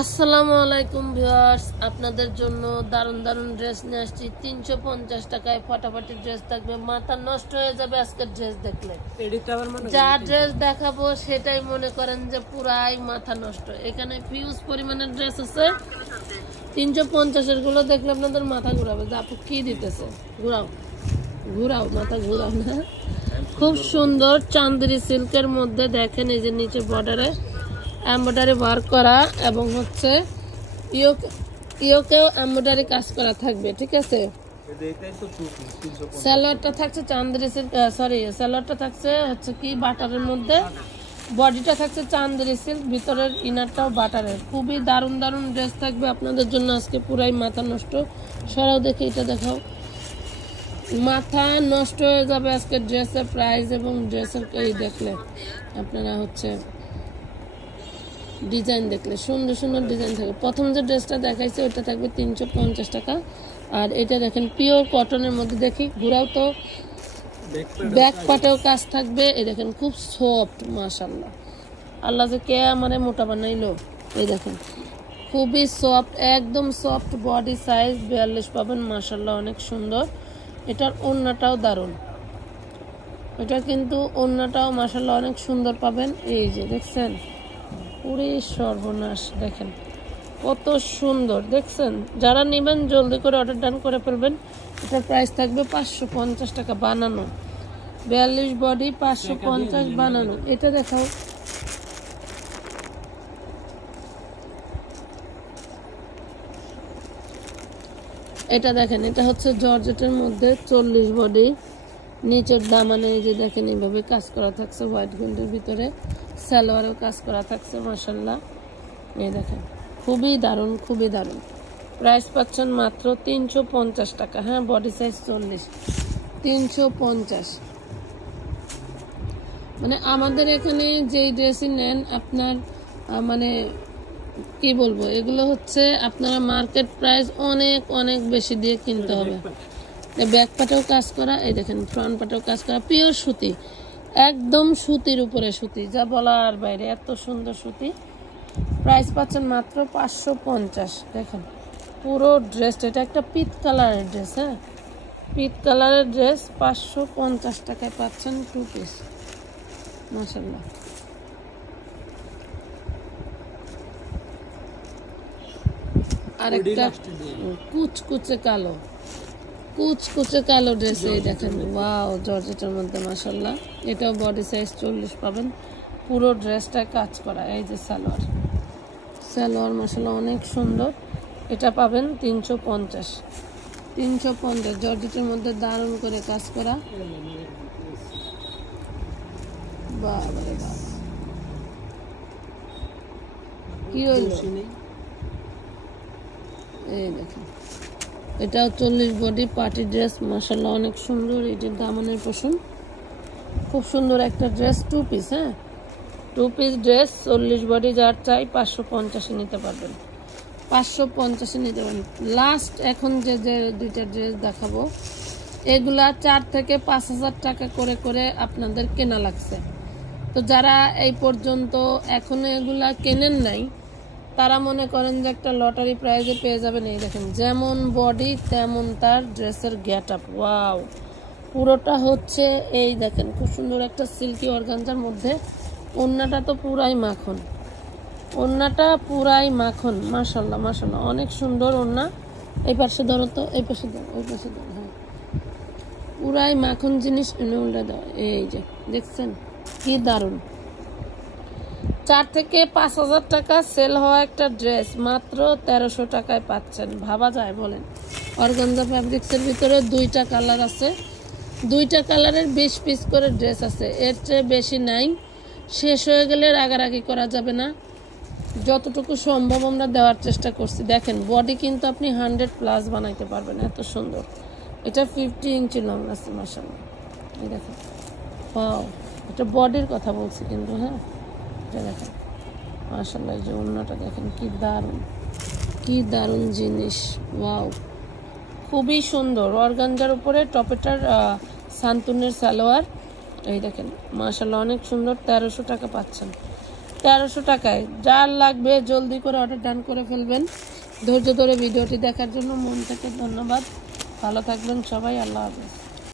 আসসালামু আলাইকুম ভিউয়ার্স, আপনাদের জন্য দারুণ দারুণ ড্রেস নিয়ে আসছি। 350 টাকায় ফাটাফাটি ড্রেস থাকবে, মাথা নষ্ট হয়ে যাবে আজকের ড্রেস দেখলে। যা ড্রেস দেখাবো সেটাই মনে করেন যে পুরাই মাথা নষ্ট। এখানে হিউজ পরিমাণের ড্রেস আছে। 350-এর গুলো দেখলে আপনাদের মাথা ঘুরাবে যে আপু কি দিতেছে। ঘুরাও ঘুরাও, মাথা ঘুরাও না। খুব সুন্দর চান্দেরি সিল্কের মধ্যে দেখেন, এই যে নিচে বর্ডারে এমব্রয়ডারি ওয়ার্ক করা এবং হচ্ছে ইয়োকেও এমব্রয়ডারি কাজ করা থাকবে, ঠিক আছে। সালোয়ারটা থাকছে চান্দেরি সিল্ক, সালোয়ারটা থাকছে হচ্ছে কি বাটারের মধ্যে, বডিটা থাকছে চান্দেরি সিল্ক, ভিতরের ইনারটাও বাটারের। খুবই দারুণ দারুণ ড্রেস থাকবে আপনাদের জন্য আজকে, পুরাই মাথা নষ্ট। সরাও দেখে, এটা দেখাও, মাথা নষ্ট হয়ে যাবে আজকে ড্রেসের প্রাইস এবং ড্রেসের এই দেখলে আপনারা হচ্ছে ডিজাইন দেখলে সুন্দর সুন্দর ডিজাইন থাকবে। প্রথম যে ড্রেসটা দেখাইছে ওটা থাকবে 350 টাকা। আর এটা দেখেন পিওর কটনের মধ্যে, দেখি ঘুরাও তো, ব্যাক পাটেও কাজ থাকবে। এই দেখেন খুব সফট, মাশাআল্লাহ। আল্লাহ যে কে আমারে মোটা বানাইলো। এই দেখেন খুবই সফট, একদম সফট বডি সাইজ 42 পাবেন, মাশাআল্লাহ অনেক সুন্দর। এটার ওড়নাটাও দারুণ, এটা কিন্তু ওড়নাটাও মাশাআল্লাহ অনেক সুন্দর পাবেন। এই যে দেখছেন, পুরো সর্বনাশ, দেখেন কত সুন্দর, দেখছেন। যারা নেবেন জলদি করে অর্ডার ডান করে ফেলবেন। এটার প্রাইস থাকবে 550 টাকা বানানো, 42 বডি 550 বানানো। এটা দেখাও, এটা দেখেন, এটা হচ্ছে জর্জেটের মধ্যে 40 বডি, নিচের দামানে এই যে দেখেন এইভাবে কাজ করা থাকছে হোয়াইট গোল্ডের ভিতরে, সালোয়ারেও কাজ করা থাকছে, মাশাআল্লাহ। এই দেখেন খুবই দারুণ, খুবই দারুণ। প্রাইস পাচ্ছেন মাত্র 350 টাকা। হ্যাঁ, বডি সাইজ 40, 350। মানে আমাদের এখানে যেই ড্রেসই নেন আপনার মানে কি বলবো, এগুলো হচ্ছে আপনারা মার্কেট প্রাইস অনেক অনেক বেশি দিয়ে কিনতে হবে। ব্যাক পাটেও কাজ করা, এই দেখেন ফ্রন্ট পাটেও কাজ করা, পিওর সুতি, একদম সুতির উপরে সুতি, যা বলার বাইরে, এত সুন্দর সুতি। প্রাইস পাচ্ছেন মাত্র 550। দেখেন পুরো ড্রেস, এটা একটা পিত কালারের ড্রেস। হ্যাঁ, পিত কালারের ড্রেস 550 টাকায় পাচ্ছেন 2 পিস, মাশাআল্লাহ। আরেকটা কুচকুচে কালো, কুচকুচে কালো ড্রেস, এই দেখেন ওয়াও, জর্জেটের মধ্যে, মাশাআল্লাহ। এটাও বডি সাইজ 40 পাবেন, পুরো ড্রেসটা কাজ করা। এই যে সালোয়ার, সালোয়ার মাশাআল্লাহ অনেক সুন্দর। এটা পাবেন 350, 350 জর্জেটের মধ্যে দারুণ করে কাজ করা। বাবা রে বাবা, কি হইল? এই দেখেন এটাও 40 বডি পার্টি ড্রেস, মাশাআল্লাহ অনেক সুন্দর। এটির দামানের পশম, খুব সুন্দর একটা ড্রেস, 2 পিস। হ্যাঁ, 2 পিস ড্রেস, 40 বডি, যার চাই 550 নিতে পারবেন, 550 নিতে পারবেন। লাস্ট এখন যে যে দুইটা ড্রেস দেখাবো, এগুলা 4 থেকে 5,000 টাকা করে করে আপনাদের কেনা লাগছে। তো যারা এই পর্যন্ত এখনো এগুলা কেনেন নাই, তারা মনে করেন যে একটা লটারি প্রাইজে পেয়ে যাবেন। এই দেখেন যেমন বডি তেমন তার ড্রেসের গেট আপ, ওয়াও। পুরোটা হচ্ছে এই দেখেন খুব সুন্দর একটা সিল্কি অর্গানজার মধ্যে। ওড়নাটা তো পুরাই মাখন, ওড়নাটা পুরাই মাখন, মাশাআল্লাহ মাশাআল্লাহ অনেক সুন্দর ওড়না। এই পাশে ধরো তো, এই পাশে ধরো, ওই পাশে ধরো। হ্যাঁ, পুরাই মাখন জিনিস, উল্টা দাও। এই যে দেখছেন কি দারুণ। 4 থেকে 5,000 টাকা সেল হওয়া একটা ড্রেস মাত্র 1300 টাকায় পাচ্ছেন, ভাবা যায় বলেন। অর্গানজা ফ্যাব্রিক্সের ভিতরে 2টা কালার আছে, 2টা কালারের 20 পিস করে ড্রেস আছে, এর চেয়ে বেশি নাই। শেষ হয়ে গেলে রাগারাগি করা যাবে না, যতটুকু সম্ভব আমরা দেওয়ার চেষ্টা করছি। দেখেন বডি কিন্তু আপনি 100+ বানাইতে পারবেন, এত সুন্দর। এটা 50 ইঞ্চি লং আছে, মাশাআল্লাহ। এই দেখেন ওয়াও, এটা বডির কথা বলছি কিন্তু। হ্যাঁ, দেখেন মাশাআল্লাহ, এই যে ওড়নাটা দেখেন কি দারুণ, কি দারুণ জিনিস, ওয়াও, খুবই সুন্দর। অর্গানজার উপরে টপেটার সান্তুনের সালোয়ার, এই দেখেন মাশাআল্লাহ অনেক সুন্দর। 1300 টাকা পাচ্ছেন, 1300 টাকায়। যার লাগবে জলদি করে অর্ডার ডান করে ফেলবেন। ধৈর্য ধরে ভিডিওটি দেখার জন্য মন থেকে ধন্যবাদ। ভালো থাকবেন সবাই, আল্লাহ হাফেজ।